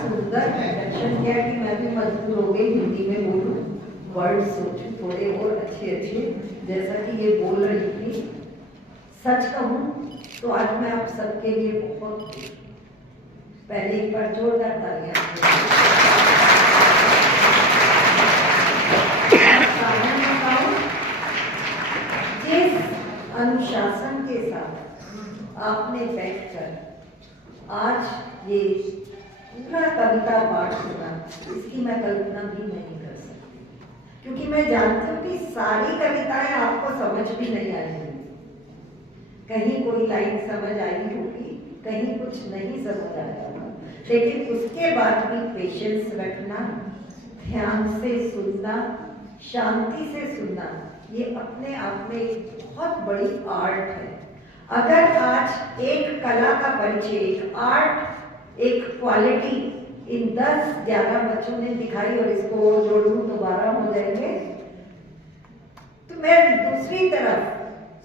सुंदर इंट्रोडक्शन किया कि मैं भी मजबूर हो गई हिंदी में बोलूं, वर्ड सोचूं थोड़े और अच्छे अच्छे जैसा कि ये बोल रही थी। सच कहूं तो आज मैं आप सबके लिए बहुत, पहले एक बार जोरदार तालियां। जिस अनुशासन के साथ आपने बैठकर आज ये पूरा कविता पाठ सुना, इसकी मैं कल्पना भी नहीं कर सकती, क्योंकि मैं जानती हूँ कि सारी कविताएं आपको समझ भी नहीं आएंगी। कहीं कोई लाइन समझ आई होगी, कहीं कुछ नहीं समझ आया होगा, लेकिन उसके बाद भी पेशेंस रखना, ध्यान से सुनना, शांति से सुनना, ये अपने आप में एक बहुत बड़ी आर्ट है। अगर आज एक कला का परिचय, एक आर्ट, एक क्वालिटी इन 10-11 बच्चों ने दिखाई और इसको जोड़ दूं तो 12 हो जाएंगे, तो मैं दूसरी तरफ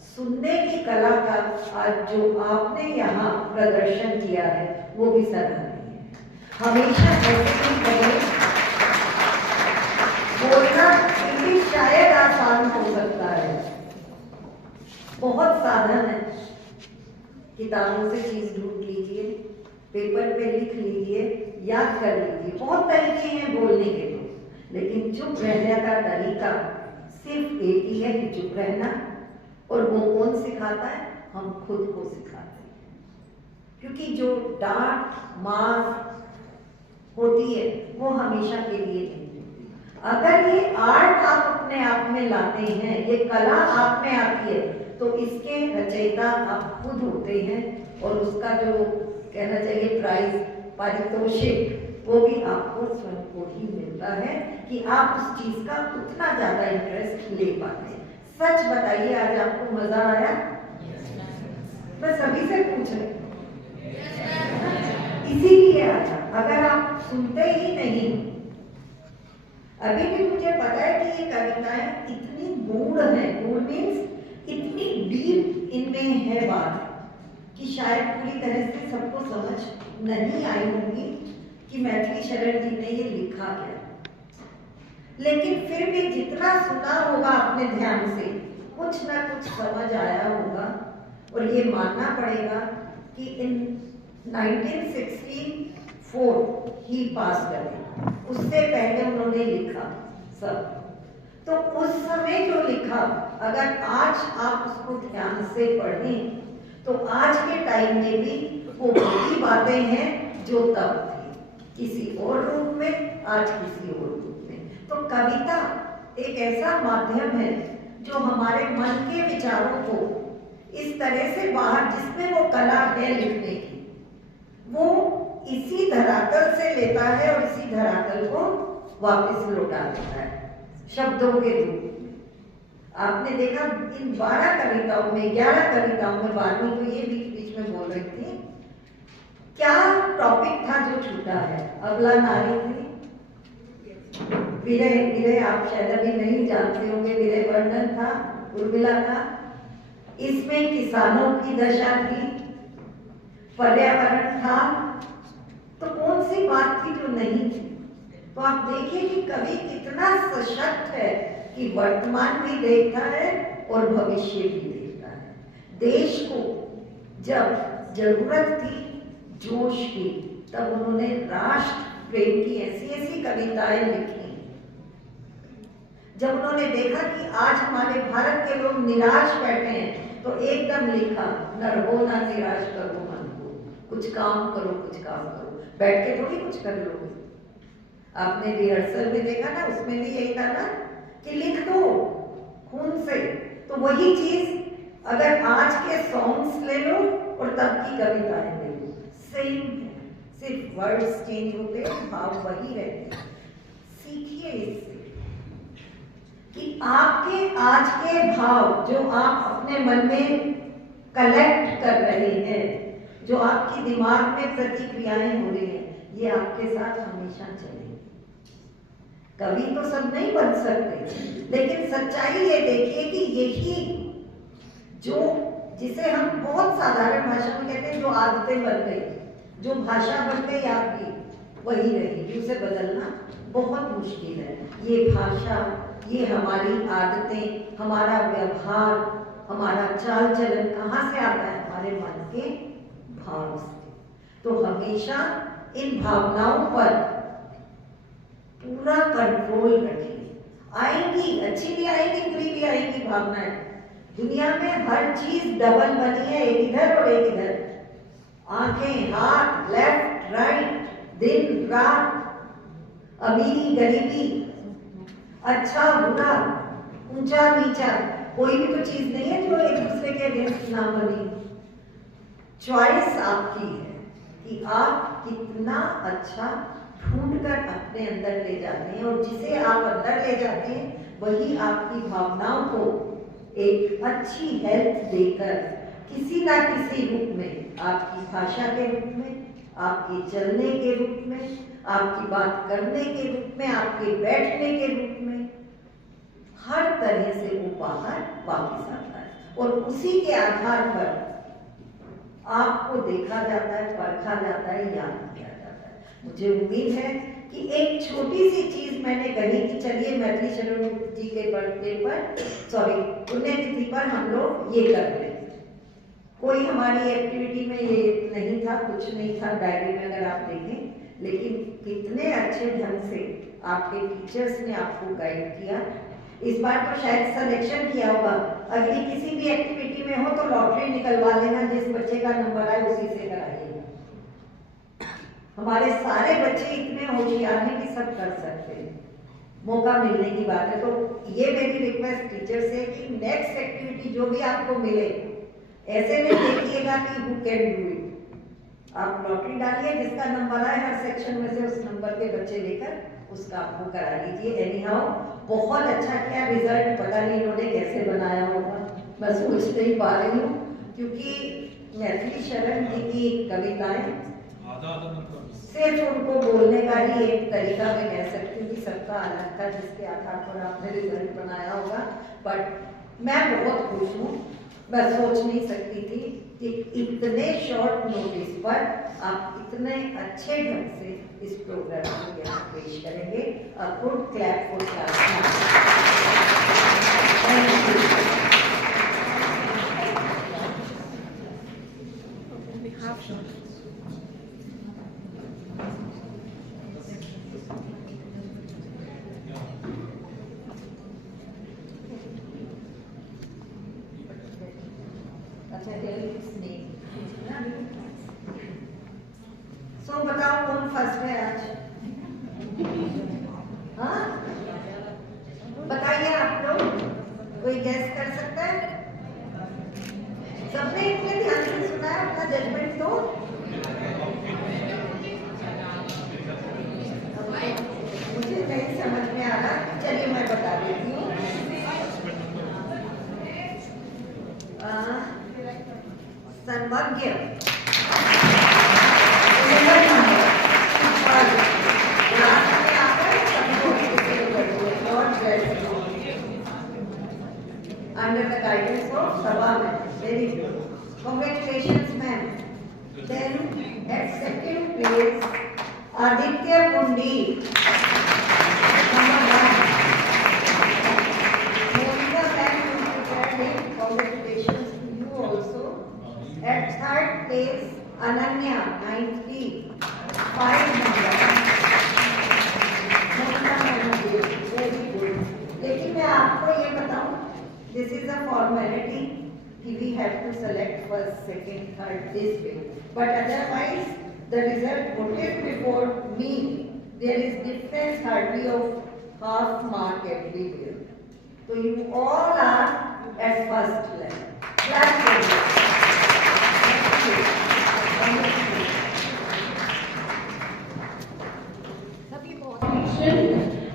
सुनने की कला का आज जो आपने यहाँ प्रदर्शन किया है वो भी सराहनीय है। हमेशा ऐसे ही करें। बोलना भी शायद आसान हो सकता है, बहुत साधन है। किताबों से चीज ढूंढ लीजिए, पेपर पे लिख लीजिए, याद कर लीजिए, बहुत तरीके हैं बोलने के तो, लेकिन चुप रहने का तरीका सिर्फ एक ही है कि चुप रहना। और वो कौन सिखाता है? हम खुद को सिखाते हैं, क्योंकि जो डांट मार होती है वो हमेशा के लिए नहीं होती। अगर ये आर्ट आप अपने आप में लाते हैं, ये कला आप में आती है, तो इसके रचयिता आप खुद होते हैं और उसका जो कहना चाहिए प्राइज, पारितोषिक, वो भी आपको स्वयं को ही मिलता है कि आप उस चीज का उतना ज्यादा इंटरेस्ट ले पाते हैं। सच बताइए, आज आपको मजा आया? मैं सभी से पूछ रही हूँ, इसीलिए आया। अगर आप सुनते ही नहीं, अभी भी मुझे पता है कि ये कविताएं इतनी गूढ़ हैं, गूढ़ मीन्स इतनी डीप इनमें है बात कि शायद पूरी तरह से सबको समझ नहीं आई होगी कि मैथिली शरण जी ने ये लिखा क्या। लेकिन फिर भी जितना सुना होगा आपने ध्यान से, कुछ ना कुछ समझ आया होगा। और ये मानना पड़ेगा कि इन 1964 ही पास करे, उससे पहले उन्होंने लिखा सब। तो उस समय जो लिखा, अगर आज आप उसको ध्यान से पढ़ें तो आज के टाइम में भी वो वही बातें हैं जो तब थी, किसी और रूप में, आज किसी और रूप में। तो कविता एक ऐसा माध्यम है जो हमारे मन के विचारों को इस तरह से बाहर, जिसमें वो कला है लिखने की, वो इसी धरातल से लेता है और इसी धरातल को वापस लौटा देता है शब्दों के रूप में। आपने देखा इन 12 कविताओं में, 11 कविताओं में, 12वीं तो ये बीच बीच में बोल रही थी, क्या टॉपिक था जो छूटा है? अबला नारी थी, विरह, विरह आप शायद अभी नहीं जानते होंगे, विरह वर्णन था, उर्मिला था, इसमें किसानों की दशा थी, पर्यावरण था। तो कौन सी बात थी जो नहीं थी? तो आप देखिए कि कवि कितना सशक्त है कि वर्तमान भी देखता है और भविष्य भी देखता है। देश को जब जरूरत थी जोश की, तब उन्होंने राष्ट्र प्रेम की ऐसी ऐसी कविताएं लिखी। जब उन्होंने देखा कि आज हमारे भारत के लोग निराश बैठे हैं, तो एकदम लिखा, न रहो ना निराश करो मन को, कुछ काम करो, कुछ काम करो, बैठ के थोड़ी कुछ कर लोगे। आपने रिहर्सल में देखा ना, उसमें भी यही था ना कि लिख दो खून से। तो वही चीज अगर आज के सॉन्ग्स ले लो और तब की कविताएं ले लो, सेम है, सिर्फ वर्ड्स चेंज होते हैं, भाव वही रहते हैं। सीखिए इससे कि आपके आज के भाव जो आप अपने मन में कलेक्ट कर रहे हैं, जो आपकी दिमाग में प्रतिक्रियाएं हो रही हैं, ये आपके साथ हमेशा चलेगी। कवि तो सब नहीं बन सकते, लेकिन सच्चाई ये देखिए कि यही जो, जिसे हम बहुत साधारण भाषा में कहते हैं, जो आदतें बन गई, जो भाषा बन गई आपकी, वही रहेगी, उसे बदलना बहुत मुश्किल है। ये भाषा, ये हमारी आदतें, हमारा व्यवहार, हमारा चाल चलन कहाँ से आता है? हमारे मन के भाव से। तो हमेशा इन भावनाओं पर पूरा कंट्रोल रखिए। आएंगी, अच्छी भी आएंगी, बुरी भी आएंगी भावनाएं। दुनिया में हर चीज डबल बनी है, एक इधर और एक इधर। आंखें, हाथ, लेफ्ट राइट, दिन रात, अमीरी गरीबी, अच्छा बुरा, ऊंचा नीचा, कोई भी तो चीज नहीं है जो एक दूसरे के अगेंस्ट ना बनी। चॉइस आपकी है कि आप कितना अच्छा ढूंढकर अपने अंदर ले जाते हैं, और जिसे आप अंदर ले जाते हैं वही आपकी भावनाओं को एक अच्छी हेल्थ देकर किसी ना किसी रूप में, आपकी भाषा के रूप में, आपके चलने के रूप में, आपकी बात करने के रूप में, आपके बैठने के रूप में, हर तरह से वो बाहर वापस आता है। और उसी के आधार पर आपको देखा जाता है, परखा जाता है, याद किया जाता है। मुझे उम्मीद है कि एक छोटी सी चीज मैंने कही कि चलिए मैथिली शरण जी के बर्थडे पर, सॉरी, पुण्यतिथि पर हम लोग ये कर रहे हैं। कोई हमारी एक्टिविटी में ये नहीं था, कुछ नहीं था डायरी में अगर आप देखें, लेकिन कितने अच्छे ढंग से आपके टीचर्स ने आपको गाइड किया। इस बार तो शायद सिलेक्शन किया होगा, अगली किसी भी एक्टिविटी में हो तो लॉटरी निकलवा लेना, जिस बच्चे का नंबर आए उसी से कराइएगा। हमारे सारे बच्चे इतने होशियार हैं कि सब कर सकते हैं, मौका मिलने की बात है। तो ये मेरी रिक्वेस्ट टीचर से कि नेक्स्ट एक्टिविटी जो भी आपको मिले, ऐसे नहीं देखिएगा कि हु कैन डू इट। आप लॉटरी डालिए, जिसका नंबर आए हर सेक्शन में से उस नंबर के बच्चे लेकर उसका आपको करा लीजिए। एनी हाउ बहुत अच्छा किया, रिजल्ट पता नहीं इन्होंने कैसे बनाया होगा, मैं सोच नहीं पा रही हूँ, क्योंकि मैथिली शरण जी की कविताएं सिर्फ उनको बोलने का ही एक तरीका मैं कह सकती हूँ कि सबका अलग था, जिसके आधार पर आपने रिजल्ट बनाया होगा। बट मैं बहुत खुश हूँ, मैं सोच नहीं सकती थी कि इतने शॉर्ट नोटिस पर आप इतने अच्छे ढंग से इस प्रोग्राम को यहाँ पेश करेंगे। A good clap for class. So बताओ कौन फर्स्ट है आज? हाँ बताइए, आप लोग कोई गैस कर सकता है? सबने इतने ध्यान से सुना है, अपना जजमेंट दो। मुझे नहीं समझ में आ रहा, चलिए मैं बता देती हूँ। सर्वज्ञ under the guidance of Sabha ma'am. Very good. Congratulations ma'am. Then at second place, Aditya Pundi. Number 1. Monica ma'am, congratulations to you also. At third place, Ananya, 9th B. 5 numbers. Monica ma'am, very good. लेकिन मैं आपको ये बताऊं, this is a formality, we have to select first, second, third this way. But otherwise, the result voted before me, there is difference hardly of half mark everywhere. So you all are at first level. Clap for you.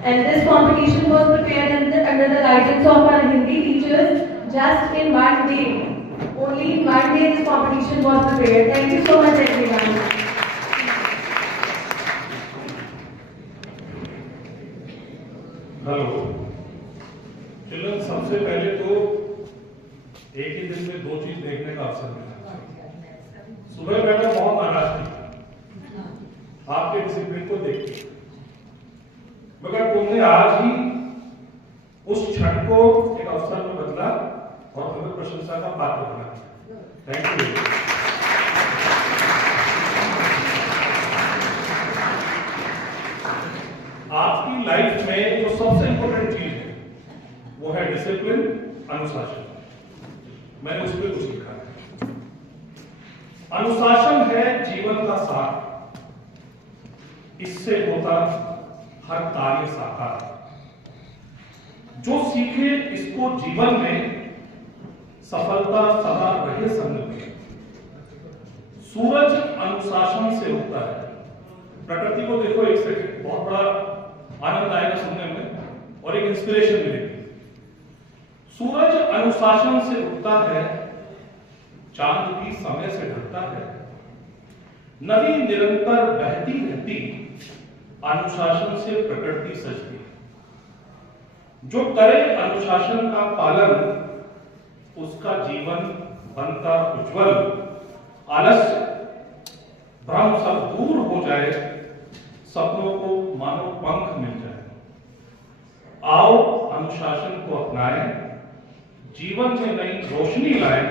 And this competition was prepared under the guidance of our Hindi teachers just in one day. Only in one day this competition was prepared. Thank you so much everyone. Hello children, सबसे पहले तो एक ही दिन में 2 चीज देखने का अवसर मिला। सुबह मैडम बहुत नाराज थी, आपके डिसिप्लिन को देखती है, मगर तुमने आज ही उस क्षण को एक अवसर में बदला और हमें प्रशंसा का पात्र बना दिया। Thank you. आपकी लाइफ में जो सबसे इंपॉर्टेंट चीज है वो है डिसिप्लिन, अनुशासन। मैंने उस पर कुछ लिखा है। अनुशासन है जीवन का सार, इससे होता हर कार्य साकार। जो सीखे इसको जीवन में सफलता सदा रहे संग में। सूरज अनुशासन से उगता है। प्रकृति को देखो एक सेकंड, बहुत बड़ा आनंद आएगा सुनने में और एक इंस्पिरेशन मिलेगी। सूरज अनुशासन से उगता है, चांद भी समय से ढलता है। नदी निरंतर बहती रहती, अनुशासन से प्रकृति सजती। जो करे अनुशासन का पालन, उसका जीवन बनता उज्जवल। आलस्य भ्रम सब दूर हो जाए, सपनों को मानो पंख मिल जाए। आओ अनुशासन को अपनाएं, जीवन में नई रोशनी लाए।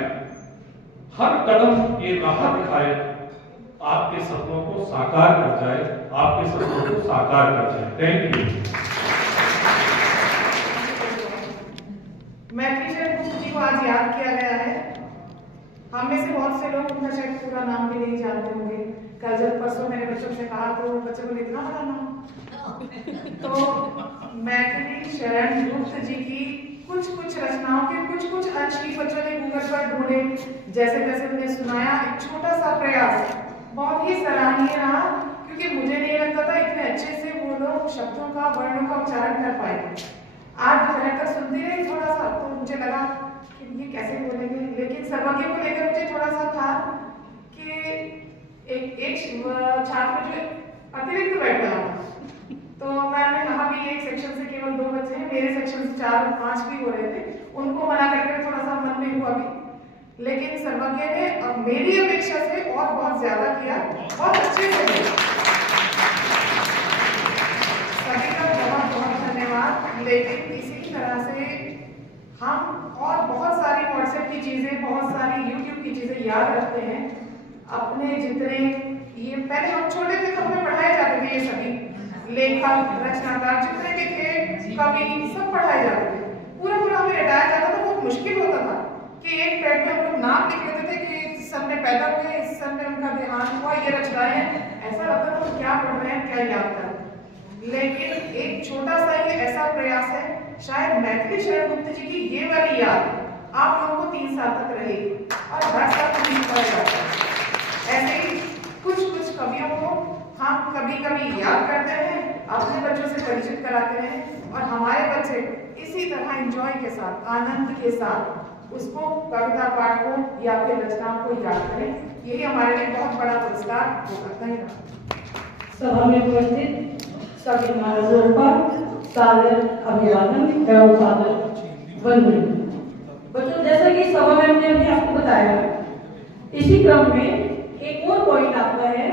हर कदम ये राह दिखाए, आपके सपनों को साकार कर जाए, आपके सपनों को साकार कर जाए। Thank you. मैथिली शरण गुप्त जी को आज याद किया गया है। हम में से बहुत से लोग उनका शायद पूरा नाम भी नहीं जानते होंगे। कल जब परसों मैंने बच्चों से कहा तो बच्चों को इतना बड़ा नाम तो मैथिली शरण गुप्त जी की कुछ रचनाओं के कुछ अंश ही बच्चों ने गूगल पर ढूंढे। जैसे जैसे उन्हें सुनाया, एक छोटा सा प्रयास बहुत ही सराहनीय रहा, क्योंकि मुझे नहीं लगता था इतने अच्छे से वो लोग शब्दों का, वर्णों का उच्चारण कर पाएंगे। आज रहकर सुनती रही थोड़ा सा तो मुझे लगा कि ये कैसे बोलेंगे, लेकिन सर्वज्ञ को लेकर मुझे थोड़ा सा था कि एक छात्र जो अतिरिक्त बैठ रहा था, तो मैंने कहा भी एक सेक्शन से केवल 2 बच्चे हैं, मेरे सेक्शन से 4 और 5 भी हो रहे थे, उनको मना करके थोड़ा सा मन में हुआ भी, लेकिन सर्वज्ञ ने मेरी अपेक्षा से और बहुत ज्यादा किया, बहुत अच्छे से किया। सभी का बहुत बहुत धन्यवाद। लेकिन इसी तरह से हम और बहुत सारी व्हाट्सएप की चीजें, बहुत सारी यूट्यूब की चीजें याद रखते हैं। अपने जितने ये पहले हम छोटे थे तो हमें पढ़ाए जाते थे, ये सभी लेखक, रचनाकार जितने भी थे, कवि, सब पढ़ाए जाते थे। पूरा हमें रटाया जाता था। बहुत मुश्किल होता था कि एक पेड़ में हम लोग नाम लिख लेते थे कि इस सन में पैदा हुए, इस सन में उनका देहांत हुआ, ये रचनाएं हैं। ऐसा लगता था क्या पढ़ रहे हैं, क्या याद कर रहे हैं। लेकिन एक छोटा सा ये ऐसा प्रयास है, शायद मैथिली शरण गुप्त जी की ये वाली याद आप लोगों को 3 साल तक रहेगी और हर साल नहीं पढ़ा जाता है। ऐसे ही कुछ कवियों को हम कभी याद करते हैं, अपने बच्चों से परिचित कराते हैं, और हमारे बच्चे इसी तरह एंजॉय के साथ, आनंद के साथ उसको, कविता पाठ को या फिर रचनाओं को याद करें। यही हमारे लिए बहुत बड़ा पुरस्कार होगा। धन्यवाद। सभा में उपस्थित सभी महाराजों का सादर अभिवादन एवं सादर वंदन। बच्चों, जैसा कि सभा में हमने अभी आपको बताया, इसी क्रम में एक और पॉइंट आता है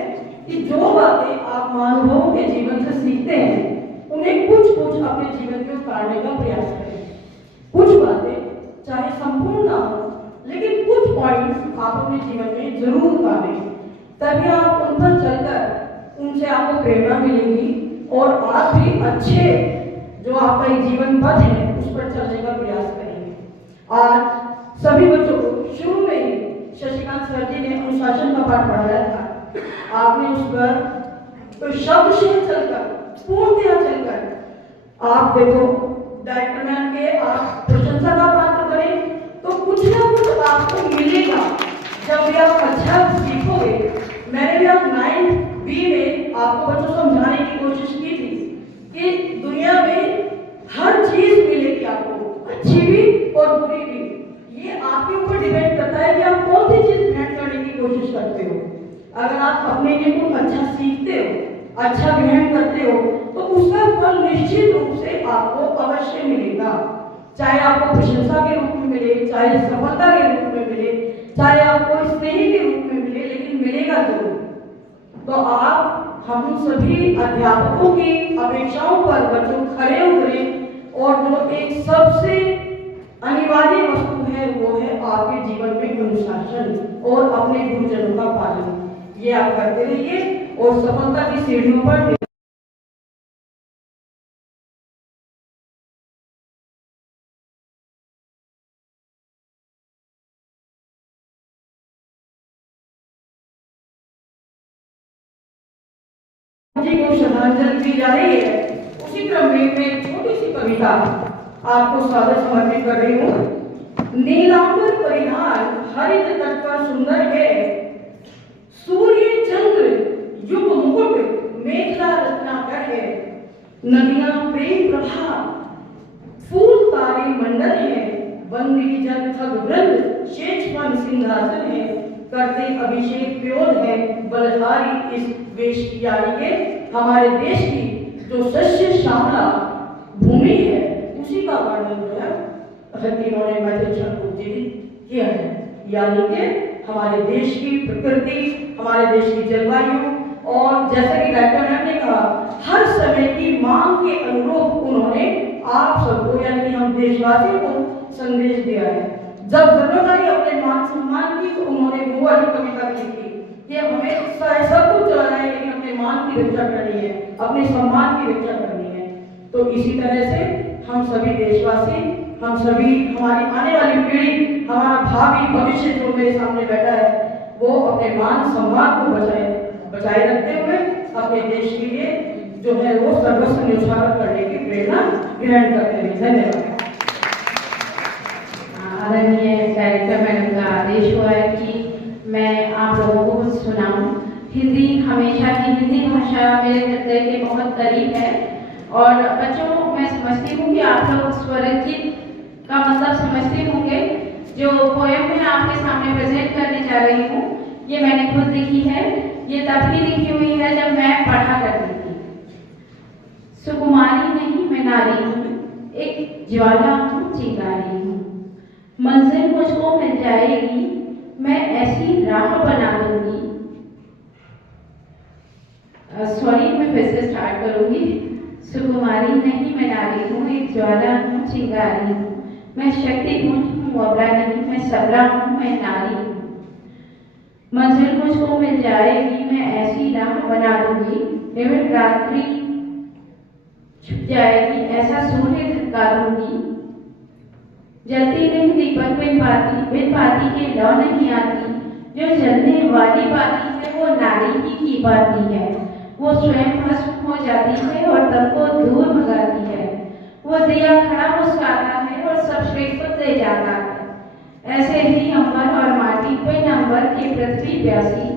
कि जो बातें आप महानुभवों के जीवन से सीखते हैं, उन्हें कुछ अपने जीवन में उतारने का प्रयास करें। कुछ बातें चाहे संपूर्ण ना हो, लेकिन कुछ पॉइंट्स आप अपने जीवन में जरूर उतारें, तभी आप उन पर चलकर उनसे आपको प्रेरणा मिलेगी और आप भी अच्छे जो आपका एक जीवन पथ है उस पर चलने का प्रयास करेंगे। आज सभी बच्चों को शुरू में ही शशिकांत सर जी ने अनुशासन का पाठ पढ़ाया था। आपने उस पर तो शब्द से चलकर, पूर्णतः चलकर आप देखो डायरेक्टर मैम के आप प्रशंसा का पात्र बने, तो कुछ ना कुछ आपको मिलेगा जब भी आप अच्छा सीखोगे। मैंने भी आप 9B में आपको बच्चों समझाने की कोशिश की थी कि दुनिया में हर चीज मिलेगी आपको, अच्छी भी और बुरी भी। ये आपके ऊपर डिपेंड करता है कि आप कौन सी चीज ग्रहण करने की कोशिश करते हो। अगर आप अपने लिए कुछ अच्छा सीखते हो, अच्छा ग्रहण करते हो, तो उसका फल निश्चित रूप से आपको अवश्य मिलेगा। चाहे आपको प्रशंसा के रूप में मिले, चाहे सफलता के रूप में मिले, चाहे आपको स्नेह के रूप में मिले, लेकिन मिलेगा जरूर। तो आप हम सभी अध्यापकों की अपेक्षाओं पर बच्चों खरे उतरे और जो एक सबसे अनिवार्य वस्तु है वो है आपके जीवन में अनुशासन और अपने गुरुजनों का पालन। ये आप करते रहिए और सफलता की सीढ़ियों पर जी को श्रद्धांजलि दी जा रही है। उसी क्रम में मैं एक छोटी सी कविता आपको सादर समर्पित कर रही हूँ। नीलांबर परिधान हरित तट पर सुंदर है, सूर्य चंद्र युग मुकुट मेघला रत्नाकर है, नदियां प्रेम प्रभा फूल तारे मंडल है, वंदी जन खग वृंद शेषवन सिंहासन है, करते अभिषेक प्योद है बलधारी इस वेश की यारी के। हमारे देश की जो सस्य श्यामला भूमि है उसी का वर्णन जो है इन्होंने मैथिली शंकर जी किया है। यानी कि हमारे देश की प्रकृति, हमारे देश की जलवायु और जैसा कि डॉक्टर मैम ने कहा हर समय की मांग के अनुरूप उन्होंने आप सबको यानी कि हम देशवासियों को संदेश दिया है। जब जरूरत आई अपने मान सम्मान की तो उन्होंने वो वाली कविता लिखी कि हमें सब कुछ चलाना है लेकिन अपने मान की रक्षा करनी है, अपने सम्मान की रक्षा करनी है। तो इसी तरह से हम सभी देशवासी, हम सभी हमारी आने वाली पीढ़ी, हमारा भावी भविष्य जो मेरे सामने बैठा है वो अपने मान सम्मान को बचाए रखते हुए अपने देश के लिए जो है वो सर्वस्व न्यौछावर करने की प्रेरणा ग्रहण करते हैं। धन्यवाद। आदरणीय डायरेक्टर मैडम का आदेश हुआ है कि मैं आप लोगों को कुछ सुनाऊं। हिंदी हमेशा की हिंदी भाषा मेरे हृदय के बहुत करीब है और बच्चों मैं समझती हूँ कि आप लोग स्वरचित का मतलब समझते होंगे। जो पोएम मैं आपके सामने प्रेजेंट करने जा रही हूँ ये मैंने खुद लिखी है। ये तब भी लिखी हुई है जब मैं पढ़ा करती थी। सुकुमारी नहीं मैं नारी हूँ, एक ज्वाला हूँ चिंगारी हूँ, मंजिल मुझको मिल जाएगी मैं ऐसी राह बना दूंगी। सॉरी मैं फिर से स्टार्ट करूंगी। सुकुमारी नहीं मैं नारी हूँ, एक ज्वाला हूँ चिंगारी हूँ, मैं शक्ति हूँ मुआवरा नहीं, मैं सबरा हूँ मैं नारी हूँ, मंजिल मुझको मिल जाएगी मैं ऐसी राह बना दूंगी। एवं रात्रि छुप जाएगी ऐसा सूर्य धक्का दूंगी। जलती नहीं दीपक बिन बाती के लौ नहीं आती, जो जलने वाली बाती है वो नारी ही की बाती है। वो स्वयं भस्म हो जाती है और तब को दूर भगाती है। वो दिया खड़ा मुस्काता है और सब श्रेष्ठ को दे जाता है। ऐसे ही अंबर और माटी पे नंबर की पृथ्वी प्यासी,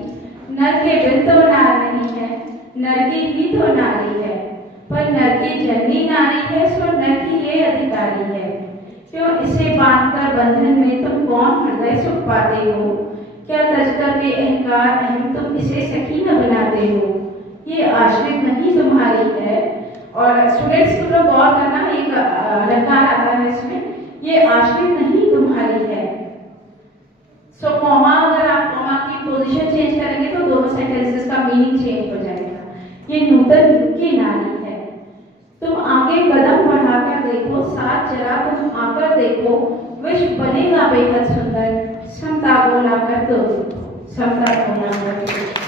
नर के बिन तो नार नहीं है, नर की ही तो नारी है, पर नर की जननी नारी है सो नर की ये अधिकारी है। क्यों इसे बांधकर बंधन में तुम कौन हृदय सुख पाते हो, क्या तजकर के अहंकार अहम तुम इसे सखी न बनाते हो। ये आश्रित नहीं तुम्हारी है। और स्टूडेंट्स तुम लोग गौर करना एक अलंकार आता है इसमें, ये आश्रित नहीं तुम्हारी है। सो कॉमा अगर आप कॉमा की पोजीशन चेंज करेंगे तो दोनों सेंटेंसेस का मीनिंग चेंज हो जाएगा। ये नूतन युग की नारी है। तुम आगे कदम बढ़ाकर देखो, साथ चला तुम आकर देखो, विश्व बनेगा बेहद सुंदर, समता बोला कर दो, समता बोला कर दो।